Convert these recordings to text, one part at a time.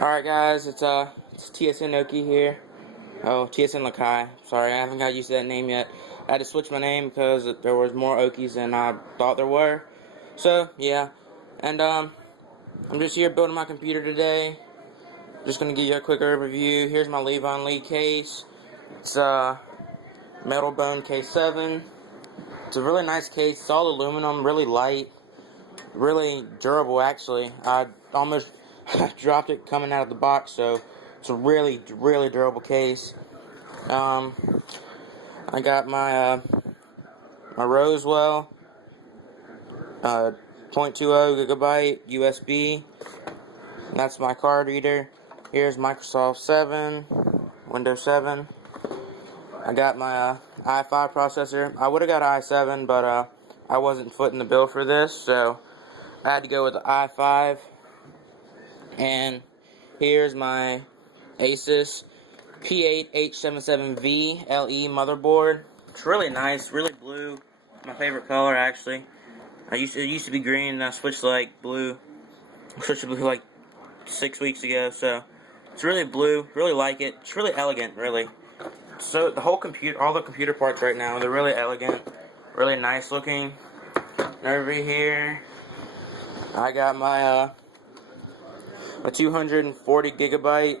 Alright guys, it's TSN Oki here. Oh, TSN Lakai. Sorry, I haven't got used to that name yet. I had to switch my name because there was more Okies than I thought there were. So, yeah. And, I'm just here building my computer today. Just gonna give you a quick overview. Here's my Levon Lee case. It's metal bone K7. It's a really nice case. It's all aluminum, really light, really durable actually. I almost dropped it coming out of the box, so it's a really durable case. I got my my Rosewell 0.20 gigabyte USB. That's my card reader. Here's Microsoft 7, Windows 7. I got my i5 processor. I would have got i7, but I wasn't footing the bill for this, so I had to go with the i5. And here's my Asus P8H77V LE motherboard. It's really nice, really blue. My favorite color actually. It used to be green, and I switched to like blue. I switched to blue like 6 weeks ago, so it's really blue. Really like it. It's really elegant, really. So the whole computer, all the computer parts right now, they're really elegant, really nice looking. And over here, I got my my 240 gigabyte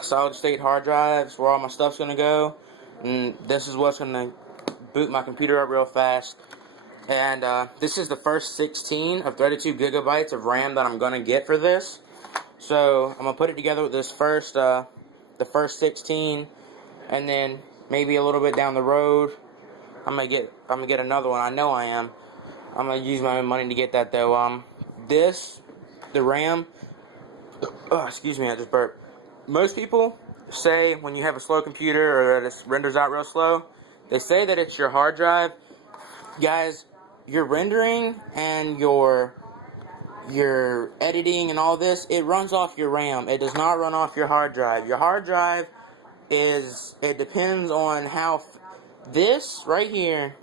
solid state hard drives where all my stuff's gonna go, and this is what's gonna boot my computer up real fast. And this is the first 16 of 32 gigabytes of RAM that I'm gonna get for this. So I'm gonna put it together with this first, the first 16, and then maybe a little bit down the road, I'm gonna get another one. I know I am. I'm gonna use my own money to get that though. The RAM. Oh, excuse me, I just burped. Most people say when you have a slow computer or that it renders out real slow, they say that it's your hard drive. Guys, your rendering and your editing and all this, it runs off your RAM. It does not run off your hard drive. Your hard drive it depends on how, this right here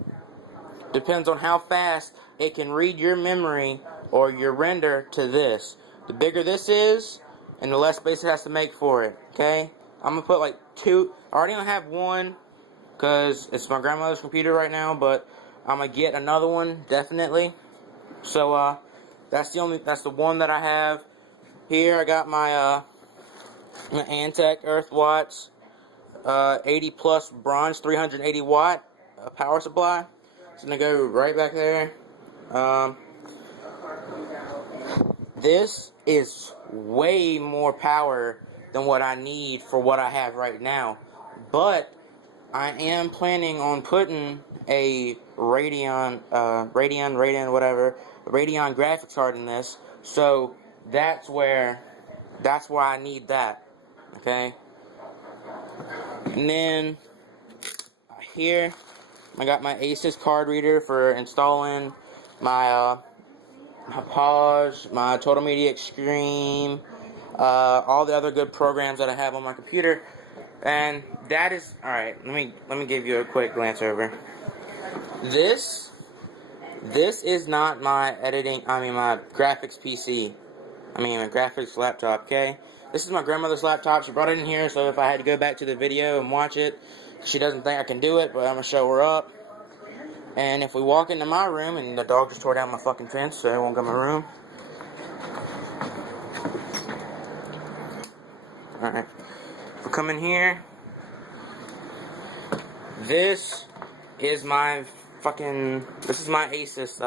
depends on how fast it can read your memory or your render to this. The bigger this is, and the less space it has to make for it, okay? I'm going to put like 2, I already don't have one, because it's my grandmother's computer right now, but I'm going to get another one, definitely. So, that's the one that I have. Here I got my Antec Earthwatts 80 plus bronze 380 watt power supply. It's going to go right back there. This is way more power than what I need for what I have right now, but I am planning on putting a Radeon graphics card in this, so that's why I need that, okay? And then here I got my Asus card reader for installing my my Pause, my Total Media Extreme, all the other good programs that I have on my computer. And that is, alright, let me give you a quick glance over. This is not my my graphics PC. My graphics laptop, okay? This is my grandmother's laptop. She brought it in here, so if I had to go back to the video and watch it, she doesn't think I can do it, but I'm gonna show her up. And if we walk into my room, and the dog just tore down my fucking fence, so it won't go in my room. Alright. If we come in here, this is my Asus,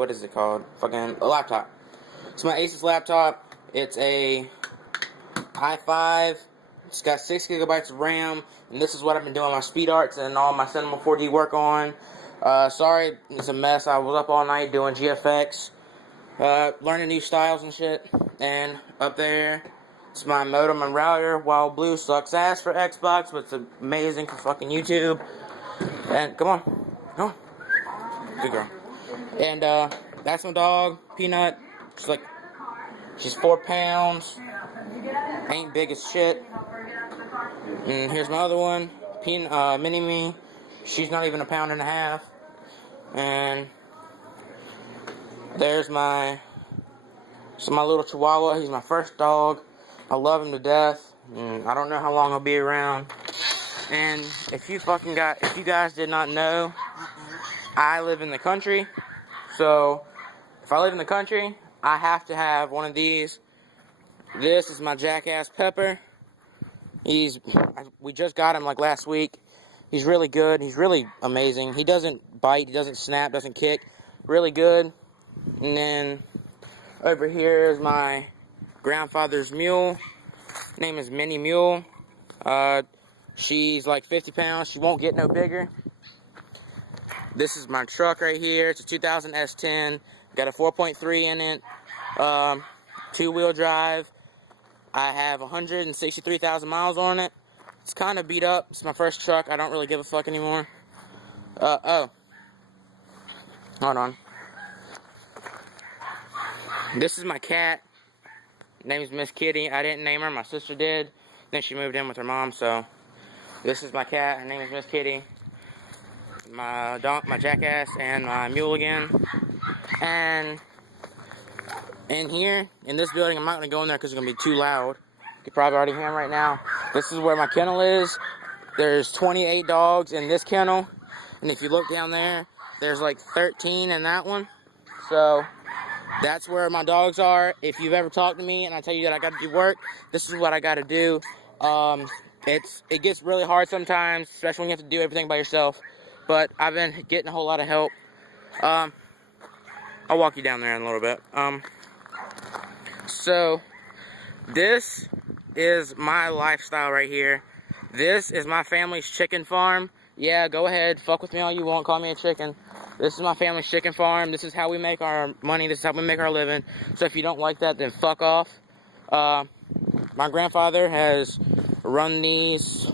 what is it called? Fucking laptop. It's my Asus laptop. It's a i5. It's got 6 gigabytes of RAM, and this is what I've been doing my speed arts and all my Cinema 4D work on. Sorry, it's a mess. I was up all night doing GFX, learning new styles and shit. And up there, it's my modem and router. While Blue sucks ass for Xbox, but it's amazing for fucking YouTube. And come on, good girl. And that's my dog, Peanut. She's 4 pounds. Ain't big as shit. And here's my other one, Mini-Me. She's not even 1.5 pounds. And there's my So my little Chihuahua, he's my first dog. I love him to death. And I don't know how long he'll be around. And if you guys did not know, I live in the country. So if I live in the country, I have to have one of these. This is my jackass Pepper. We just got him like last week. He's really good. He's really amazing. He doesn't bite. He doesn't snap. Doesn't kick. Really good. And then over here is my grandfather's mule. Name is Minnie Mule. She's like 50 pounds. She won't get no bigger. This is my truck right here. It's a 2000 S10. Got a 4.3 in it. Two-wheel drive. I have 163,000 miles on it. It's kind of beat up. It's my first truck. I don't really give a fuck anymore. Oh. Hold on. This is my cat. Name is Miss Kitty. I didn't name her. My sister did. Then she moved in with her mom, so this is my cat. Her name is Miss Kitty. My jackass, and my mule again. And in here, in this building, I'm not going to go in there because it's going to be too loud. You can probably already hear him right now. This is where my kennel is. There's 28 dogs in this kennel. And if you look down there, there's like 13 in that one. So that's where my dogs are. If you've ever talked to me and I tell you that I got to do work, this is what I got to do. It gets really hard sometimes, especially when you have to do everything by yourself. But I've been getting a whole lot of help. I'll walk you down there in a little bit. So this is my lifestyle right here. This is my family's chicken farm. Yeah, go ahead, fuck with me all you want, call me a chicken. This is my family's chicken farm. This is how we make our money. This is how we make our living. So if you don't like that, then fuck off. My grandfather has run these.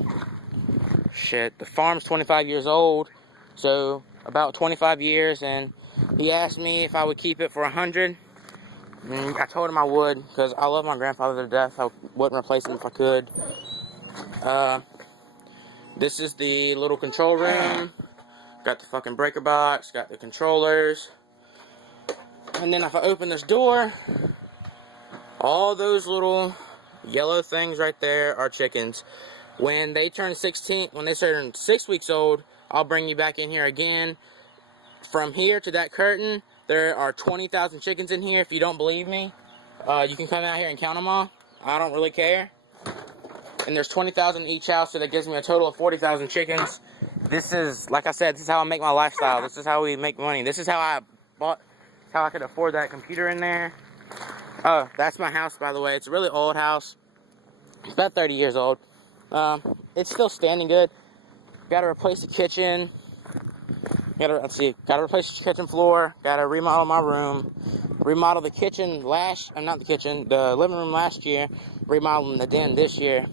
Shit, the farm's 25 years old. So about 25 years, and he asked me if I would keep it for 100. I told him I would, because I love my grandfather to death. I wouldn't replace him if I could. This is the little control room. Got the fucking breaker box, got the controllers. And then if I open this door, all those little yellow things right there are chickens. When they turn 6 weeks old, I'll bring you back in here again. From here to that curtain, there are 20,000 chickens in here. If you don't believe me, you can come out here and count them all. I don't really care. And there's 20,000 in each house, so that gives me a total of 40,000 chickens. This is, like I said, this is how I make my lifestyle. This is how we make money. This is how I could afford that computer in there. Oh, that's my house, by the way. It's a really old house. It's about 30 years old. It's still standing good. Gotta replace the kitchen. Gotta replace the kitchen floor. Gotta remodel my room. Remodel the kitchen the living room last year. Remodeling the den this year.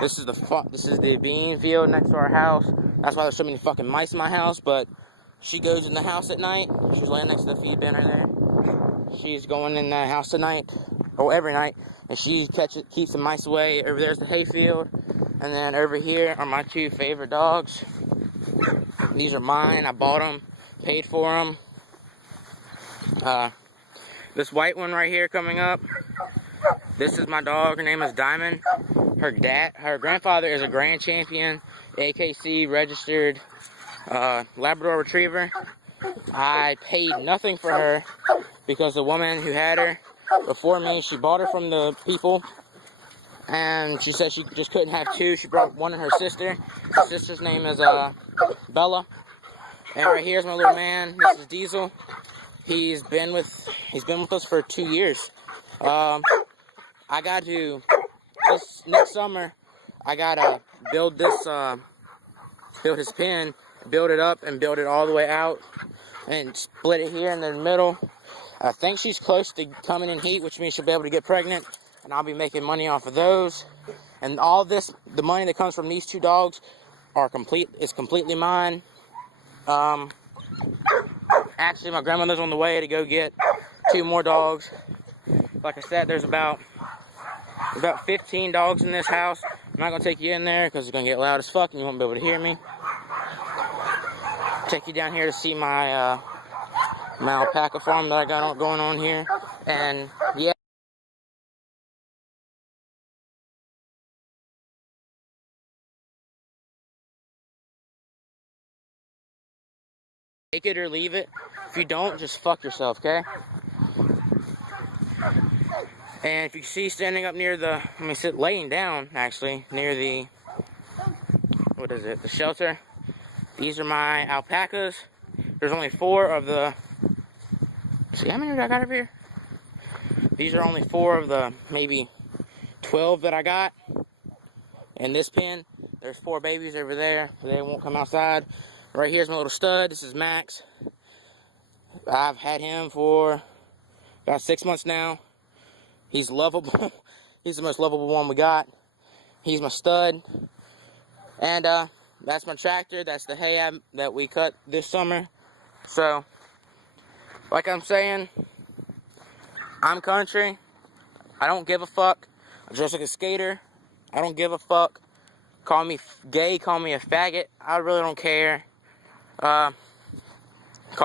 This is the bean field next to our house. That's why there's so many fucking mice in my house. But she goes in the house at night. She's laying next to the feed bin right there. She's going in the house tonight, or every night, and she keeps the mice away. Over there's the hay field, and then over here are my two favorite dogs. These are mine. I bought them, paid for them. This white one right here coming up, this is my dog. Her name is Diamond. Her grandfather is a grand champion, AKC registered Labrador Retriever. I paid nothing for her because the woman who had her before me, she bought her from the people, and she said she just couldn't have two. She brought one in her sister. Her sister's name is Bella. And right here's my little man. This is Diesel. He's been with us for 2 years. Next summer, I gotta build his pen, build it up, and build it all the way out, and split it here in the middle. I think she's close to coming in heat, which means she'll be able to get pregnant, and I'll be making money off of those. And all this, the money that comes from these two dogs, is completely mine. Actually, my grandmother's on the way to go get 2 more dogs. Like I said, there's about 15 dogs in this house. I'm not going to take you in there because it's going to get loud as fuck and you won't be able to hear me. Take you down here to see my alpaca farm that I got going on here. And yeah. Take it or leave it. If you don't, just fuck yourself, okay? And if you see standing up near the, laying down, actually, near the, what is it, the shelter. These are my alpacas. There's only 4 of the, see how many I got over here? These are only 4 of the, maybe 12 that I got in this pen. There's 4 babies over there. They won't come outside. Right here's my little stud. This is Max. I've had him for about 6 months now. He's lovable. He's the most lovable one we got. He's my stud. And that's my tractor. That's the hay that we cut this summer. So, like I'm saying, I'm country. I don't give a fuck. I'm just like a skater. I don't give a fuck. Call me gay, call me a faggot. I really don't care. Call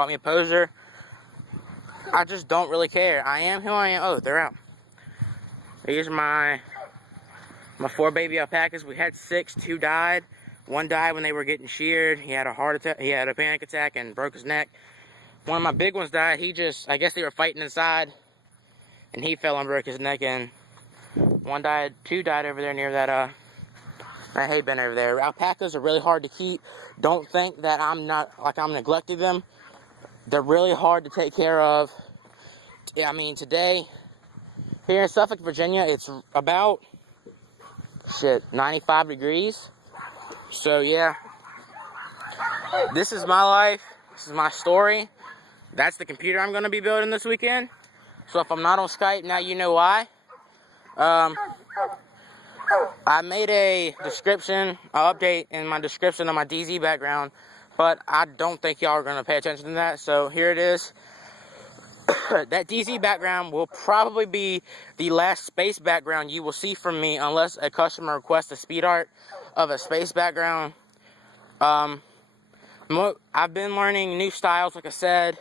me a poser. I just don't really care. I am who I am. Oh, they're out. These are my 4 baby alpacas. We had 6. 2 died. 1 died when they were getting sheared. He had a heart attack. He had a panic attack and broke his neck. One of my big ones died. I guess they were fighting inside, and he fell and broke his neck. And 1 died. 2 died over there near that hay bin over there. Alpacas are really hard to keep. Don't think that I'm neglecting them. They're really hard to take care of. I mean, today, here in Suffolk, Virginia, it's about, 95 degrees. So, yeah. This is my life. This is my story. That's the computer I'm going to be building this weekend. So, if I'm not on Skype, now you know why. I made a description, an update in my description of my DZ background, but I don't think y'all are going to pay attention to that, so here it is. That DZ background will probably be the last space background you will see from me unless a customer requests a speed art of a space background. I've been learning new styles, like I said.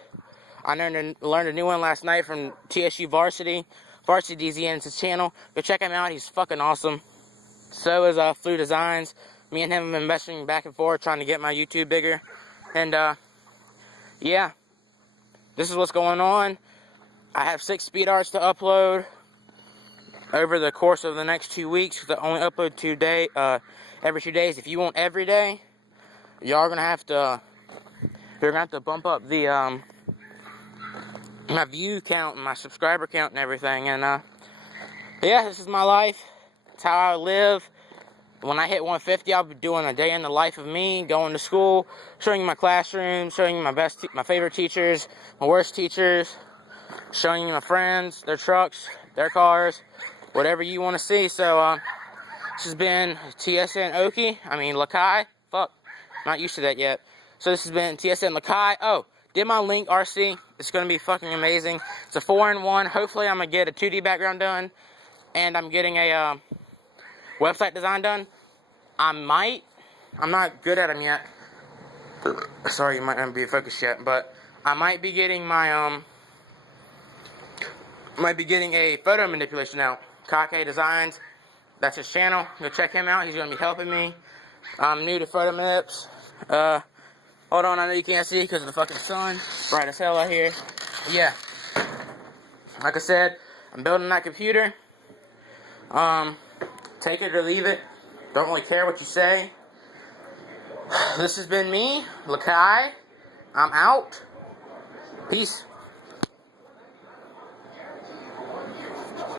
I learned a new one last night from TSU Varsity DZ, and it's his channel. Go check him out, he's fucking awesome. So is Flu Designs. Me and him have been messaging back and forth trying to get my YouTube bigger. And yeah, this is what's going on. I have 6 speed arts to upload over the course of the next 2 weeks. I only upload every 2 days. If you want every day, y'all gonna have to bump up the my view count and my subscriber count and everything. And yeah, this is my life. It's how I live. When I hit 150, I'll be doing a day in the life of me, going to school, showing you my classroom, showing you my favorite teachers, my worst teachers, showing you my friends, their trucks, their cars, whatever you want to see. So, this has been TSN Lakai. Fuck, I'm not used to that yet. So this has been TSN Lakai. Oh, did my link RC. It's going to be fucking amazing. It's a 4-in-1. Hopefully, I'm going to get a 2D background done, and I'm getting a website design done. I'm not good at them yet. Sorry, you might not be focused yet, but I might be getting my a photo manipulation out. Kake Designs, that's his channel. Go check him out. He's gonna be helping me. I'm new to photo manips. Hold on, I know you can't see because of the fucking sun. Bright as hell out here. Yeah. Like I said, I'm building that computer. Take it or leave it. Don't really care what you say. This has been me, Lakai. I'm out. Peace.